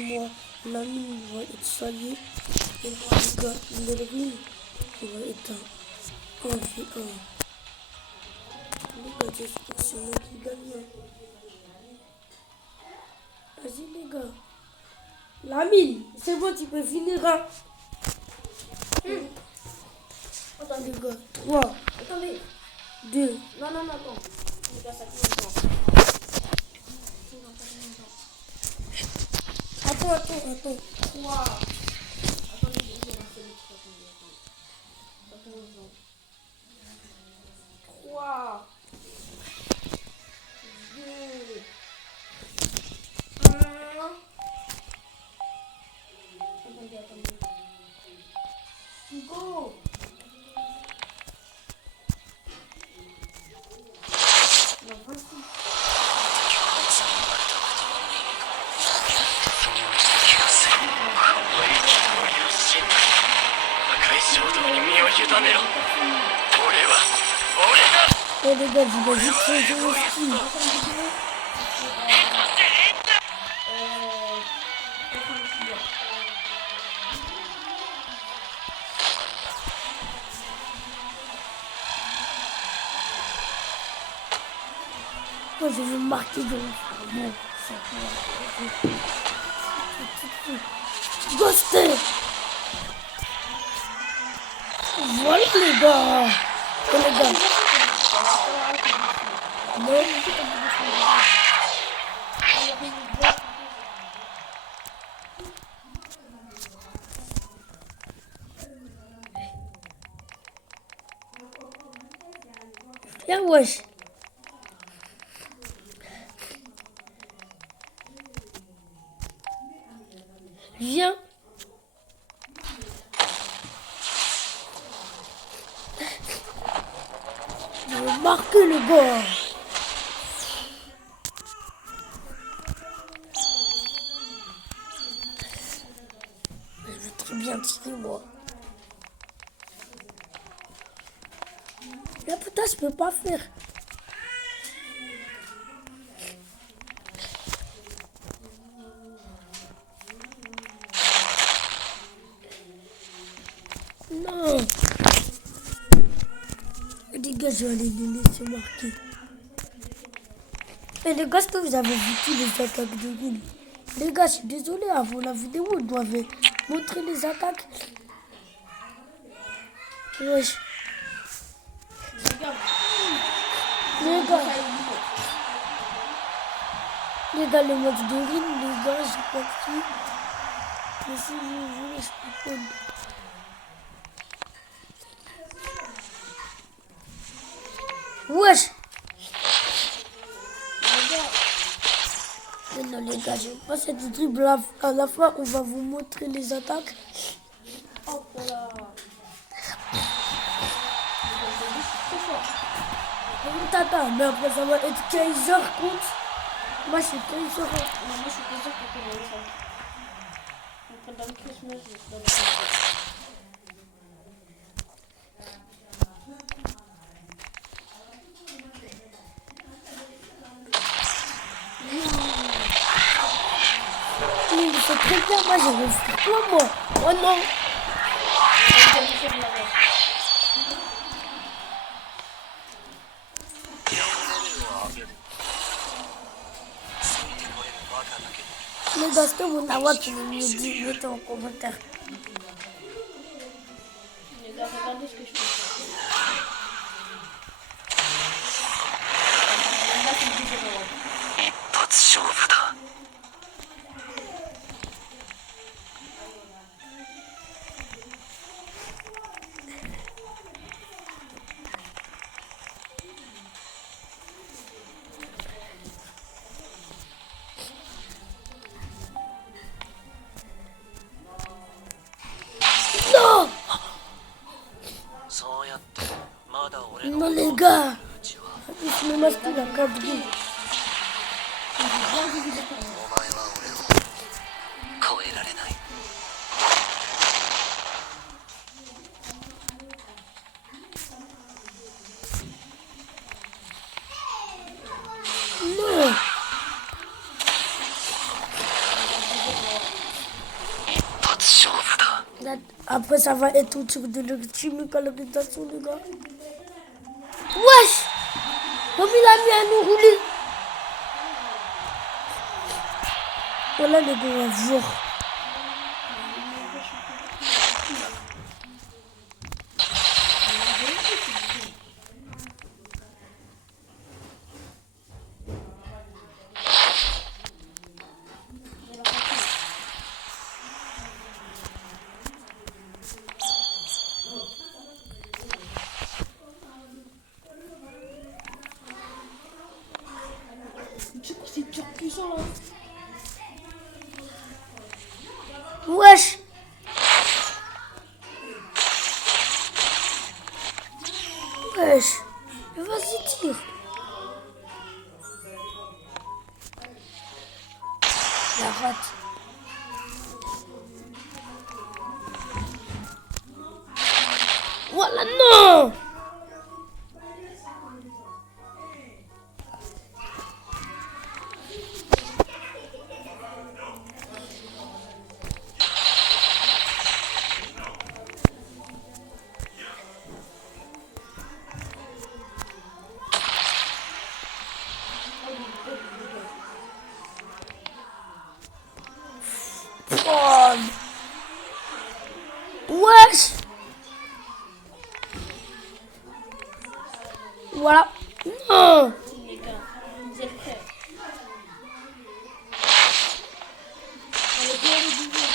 moi, l'ami va être salié. Et moi, les gars, l'ennemi va être un 1v1. Les gars, j'espère que c'est moi qui gagne. Vas-y, les gars. L'ami, c'est bon, tu peux finir. Hein? Attendez, les gars. 3. Attendez. 2. Non, attends. Les gars, ça fait longtemps. Attends. 3. Attendez, j'ai lancé les 3. Ça fait longtemps. 3. 2. 1. Attendez. Go. Non, 26. 衝動に身を委ねろ。俺は俺だ。 Oh les gars, vous avez très investi. Moi je veux marquer de bon, Ghosté. Voilà les gars. Oh les gars. Non. Viens wesh. Viens. Je vais marquer le gars. Je vais très bien tirer moi. Là putain je peux pas faire. Non. Les gars, je vais aller les laisser marquer. Mais les gars, est-ce que vous avez vu tous les attaques de ville? Les gars, je suis désolé, avant la vidéo, on doit montrer les attaques. Wesh. Les gars, le match de Rin, les gars, j'ai pas pris. Mais si vous voulez, je peux prendre. Wesh! Mais non les gars, je vais pas cette dribble à la fin, on va vous montrer les attaques. Oh là. Tata, mais après ça va être 15 heures contre. Moi c'est 15 heures. Non, moi je suis pas sûre que tu vas ça. Pendant le Christmas, je vais pas le C'est très bien, moi j'ai refait quoi moi? Oh non! Les gars, ce que vous n'avez pas me dit, mettez en commentaire. Les gars, regardez ce que je peux faire. Non! Non les gars! Je me masque la cabine. Non! Après, ça va être au tour de notre team qualification, les gars. Wesh! Comme il a mis à nous rouler. Voilà, les gars, on va voir. C'est quoi ces pires puissants là? Wesh! Wesh! Mais vas-y, tire. La rate. Voilà, non! Oh. Wesh! Voilà. Non! Les gars, vous êtes prêts? Allez, viens les bouger.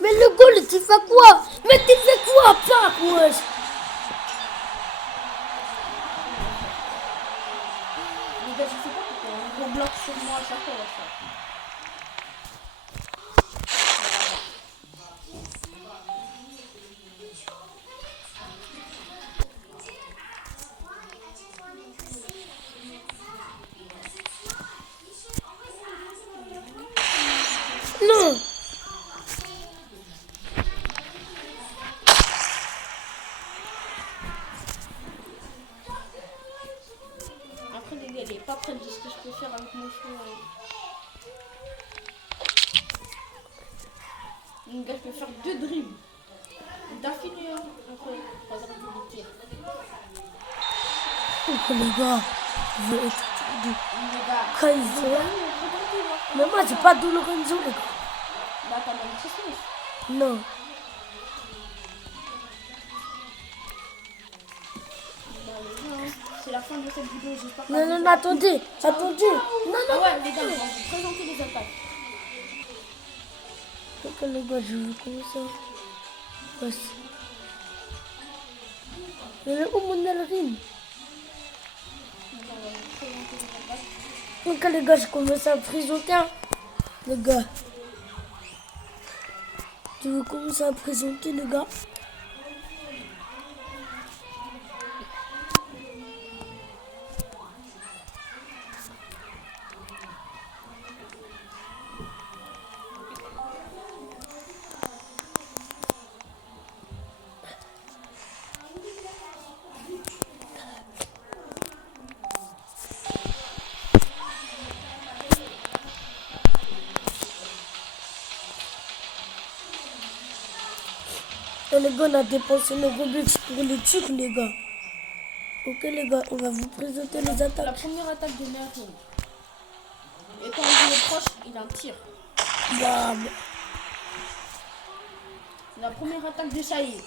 Mais le goal, tu fais quoi? Mais tu fais quoi? Pas, wesh! Les gars, je sais pas pourquoi on rebloque sur moi à chaque fois. Ça. Non! Après, les gars, elle est pas prête de ce que je peux faire avec mon cheveu. Les gars, je peux faire 2 dribbles. D'affilée, hein. Après, par exemple, du tir. Oh, les gars, je vais être Les gars, quand ils sont. Mais moi, j'ai pas de Lorenzo, les gars. bah, t'as même Christmas. Non. Bah, les gars, hein. C'est la fin de cette vidéo. J'espère que Non, non, non, attendez. Attendez. Non, Ah non. ouais, les gars, on va vous présenter les attaques. Ok, les gars, je vais commencer. Ouais. Mais où mon Elrine? On va vous présenter les attaques. Ok, les gars, je commence à présenter. Hein. Les gars. Je vais commencer à présenter, les gars. Et les gars, on a dépensé nos Robux pour les trucs, les gars. Ok, les gars, on va vous présenter les La attaques. première attaque de Merlin. Et quand il est proche, il en tire. Bam. La première attaque de Saïd.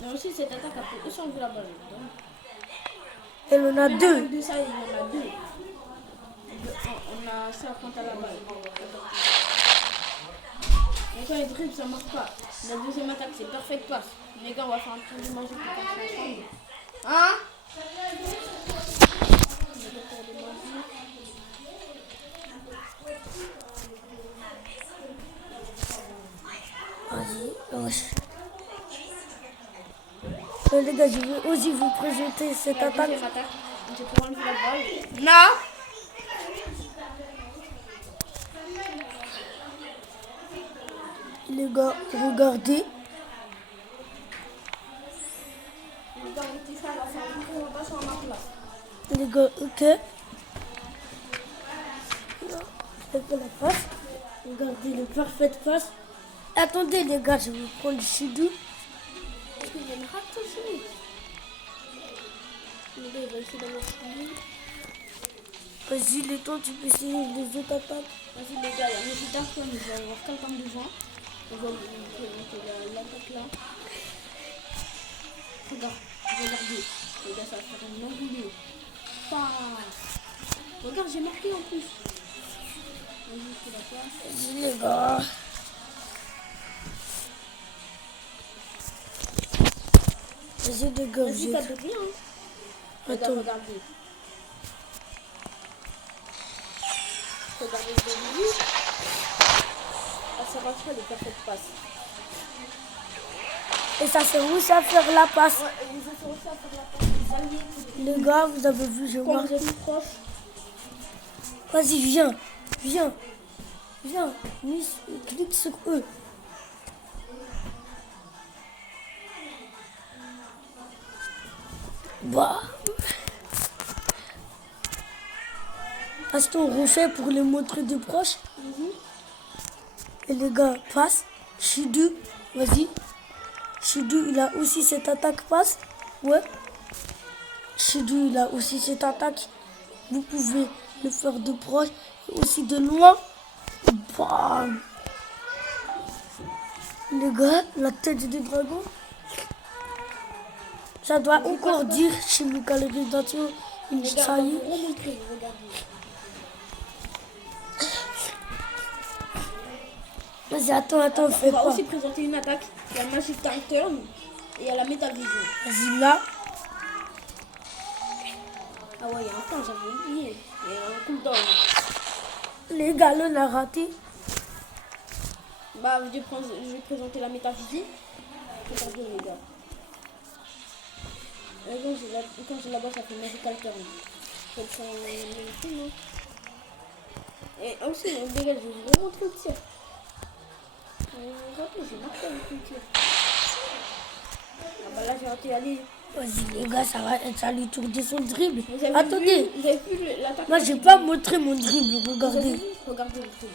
Mais aussi, cette attaque a pu échanger la balle. Et on a La deux. attaque de Saïd, il y en a 2. On a ça contre la balle. Et quand il dribble, ça marche pas. La deuxième attaque, c'est perfect pass. Les gars, on va faire un tour de magie pour qu'on se ensemble. Hein? Vas-y, wesh. Les gars, je vais aussi vous présenter cette La attaque. deuxième attaque, c'est pour enlever la balle. Non! Les gars, regardez. Les gars, on était ça, on va faire un tour, on va passer en marque là. Les gars, ok. Elle fait la passe. Regardez le parfait passe. Attendez les gars, je vais prendre le Shidu. Parce qu'il y a une rate aussi. Le gars, il va essayer d'avoir Shidu. Vas-y, le temps, tu peux essayer les autres attaques. Vas-y les gars, il y a Messi Darkon, il va y avoir quelqu'un devant. On va vous présenter l'attaque là. Regardez. Les gars, ça va faire une enroulée. Regarde, j'ai marqué en plus. Vas-y, fais la place. Vas-y les gars. Vas-y les gars, Vas-y, t'as de rien. Attends. Regardez. Regardez le début. Ah, ça va faire les parfaites passes. Et ça sert aussi à faire la passe. Ouais, et vous êtes aussi à faire la passe des alliés. Les gars, vous avez vu, je Quand marque. vous êtes plus proche. Vas-y, viens. Viens. Viens. Clique sur eux. Bah. Est-ce qu'on refait pour les montrer de proche? Et les gars, passe. Shidu, vas-y. Shidu, il a aussi cette attaque passe. Ouais. Shidu, il a aussi cette attaque. Vous pouvez le faire de proche et aussi de loin. Bam. Les gars, la tête du dragon. Ça doit encore dire chez Lucas le rédacteur. Il Les gars, ça on va y est. vous remontrer, regardez. Vas-y, attends, On fais va pas. aussi présenter une attaque. Il y a le Magic Time Turn et il y a la Metal Vision. Vas-y, là. Ah ouais, il y a un temps, j'avais oublié. Il y a un cooldown. Les gars, là, on a raté. Bah, je vais présenter la Metal Vision. Regardez les gars. Quand j'ai la base, ça fait Magical Turn. Ça fait son film, hein. Et aussi, les gars, je vais vous montrer le tir. Regardez, j'ai marqué avec le tir. Ah bah là, j'ai raté, allez. Vas-y, les gars, ça lui tourne son dribble. Vous avez Attendez. Vous avez vu l'attaque? Moi, j'ai pas montré mon dribble. Vous avez Regardez. vu? Regardez le truc.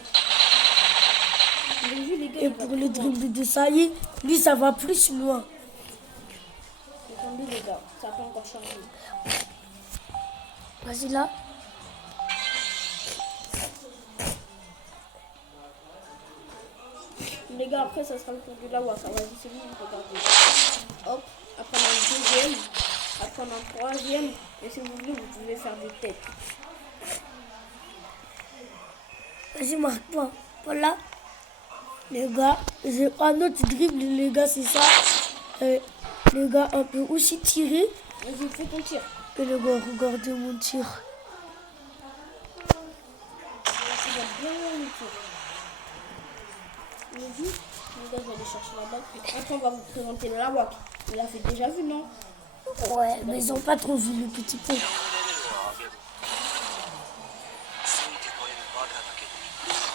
Vous avez vu les gars? Et pour le dribble de Saïd, lui, ça va plus loin. Attendez les gars, ça peut encore changer. Vas-y, là. Les gars, après, ça sera le tour de la WAF. Vas-y, c'est bon, regardez. Hop, après, on a une deuxième. Après, on a une troisième. Et si vous voulez, vous pouvez faire des têtes. Vas-y, marque-toi. Voilà. Les gars, j'ai un autre dribble, les gars, c'est ça. Les gars, on peut aussi tirer. Vas-y, fais ton tir. Et les gars, regardez mon tir. Tu vas bien le tir. Vous avez vu? Les gars, je vais aller chercher la balle. Après, on va vous présenter le lawak. Vous l'avez déjà vu, non? Ouais, mais ils ont pas trop vu le petit pont. ついてこれるバカだけに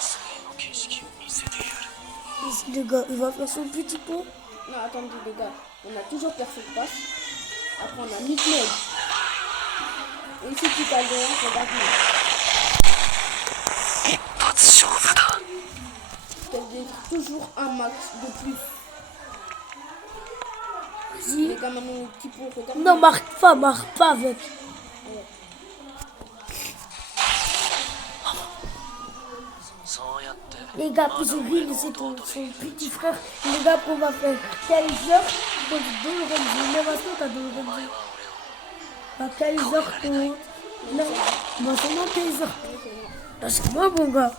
次の景色を見せてやる Ici, les gars, il va faire son petit pont. Non, attendez, les gars. On a toujours Perfect Pass. Après, on a Midnight. Et ici, tout à l'heure, regardez. 一発勝負だ C'est toujours un max de plus. Vas-y. Les gars, maintenant, le petit pot, regardez. Non, marque pas avec. Ouais. そうやって Les gars, puis Cyril, c'est son petit frère. Les gars, on va faire Kaiser. Donc, dans le Renzi. Mais maintenant, t'as dans le Renzi. Bah, Kaiser, ton. Non, bah, c'est moi, Kaiser. Bah, c'est moi, mon gars.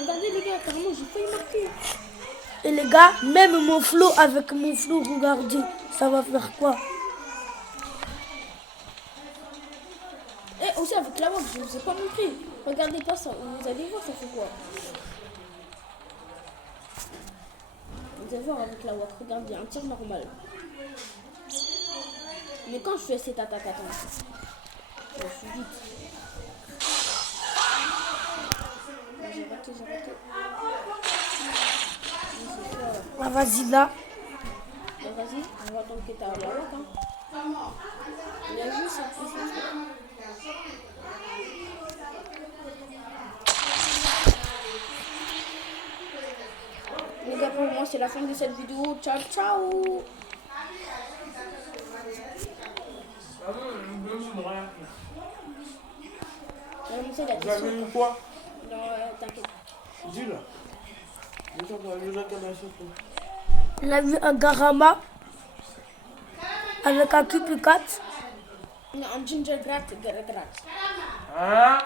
Regardez, les gars, carrément, j'ai failli marquer. Et les gars, même mon flow avec mon flow, regardez, ça va faire quoi? Et aussi, avec la WAF, je ne vous ai pas montré. Regardez pas ça. Vous allez voir, ça fait quoi. Vous allez voir avec la WAF. Regardez, un tir normal. Mais quand je fais cette attaque, attends. Je suis vite. J'ai raté. Ah, vas-y, là. Bon, vas-y, on va attendre que tu as la WAF. Hein. Il y a juste un peu. pour moi, c'est la fin de cette vidéo. Ciao, ciao. Vous avez eu quoi? Non, t'inquiète. Dis-le. Il a vu un Garama avec un cube 4. Non, un ginger gratte. Hein?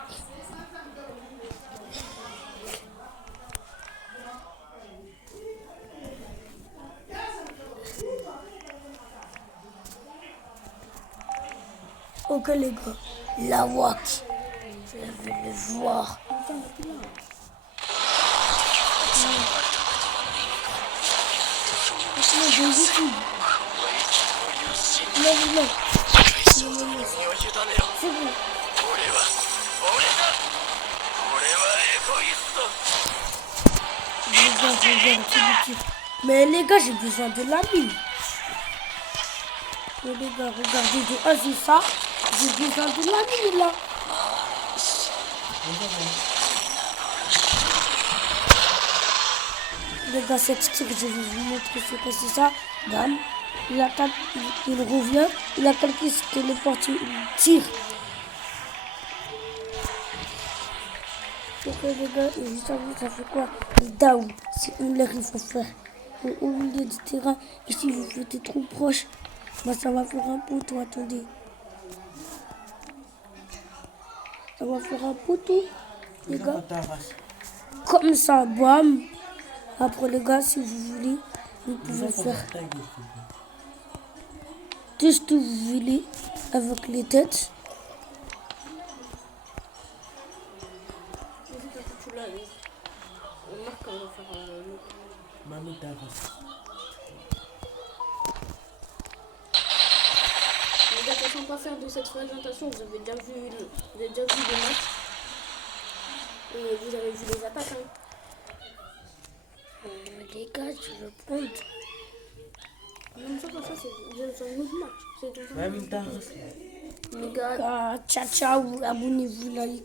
Ok les gars, la watch. Je vais le voir. Non, non, non. 海藻の身を委ねろ C'est bon. 俺はエゴイスト Regarde, c'est du tir. Mais les gars, j'ai besoin de la mine. Mais les gars, regardez, j'ai ça. J'ai besoin de la mine là. Les gars, cette tir, je vais vous montrer ce que c'est ça. Bam. Il attaque, il revient. Il attaque, il se téléporte, il tire. Ok les gars, et vous savez ça fait quoi? Down, c'est une l'air il faut faire au milieu du terrain. Et si vous êtes trop proche, bah ça va faire un poteau, attendez. Ça va faire un poteau, les gars. Comme ça, bam. Après les gars, si vous voulez, vous pouvez faire tout ce que vous voulez avec les têtes. On marque, on va faire les gars, sans pas faire de cette présentation, vous avez déjà vu des matchs. Et vous avez vu les attaques. Les gars, je veux prendre. Non, ça, pas ça, c'est un autre match. C'est un autre match. Les gars, ciao, ciao, abonnez-vous, like.